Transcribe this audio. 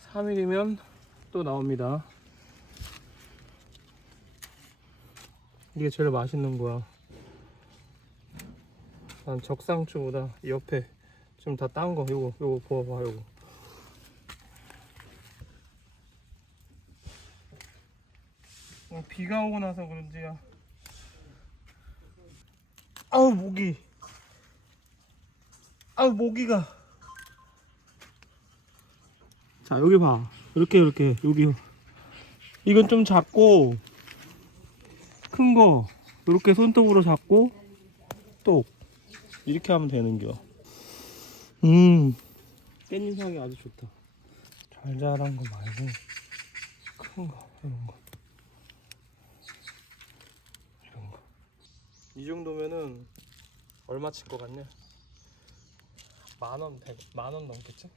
삼일이면 또 나옵니다. 이게 제일 맛있는 거야. 난 적상추보다 이 옆에 좀다딴 거, 요거, 요거 부어봐, 요거. 어, 비가 오고 나서 그런지야. 아우, 모기. 아우, 모기가. 자, 여기 봐. 이렇게, 이렇게, 여기. 이건 좀 작고, 큰 거. 이렇게 손톱으로 잡고, 또. 이렇게 하면 되는겨. 음. 깻잎 향이 아주 좋다. 잘 자란 거 말고, 큰 거, 이런 거. 이런 거. 이 정도면은 얼마 칠 것 같냐? 만 원, 백, 만원 넘겠지?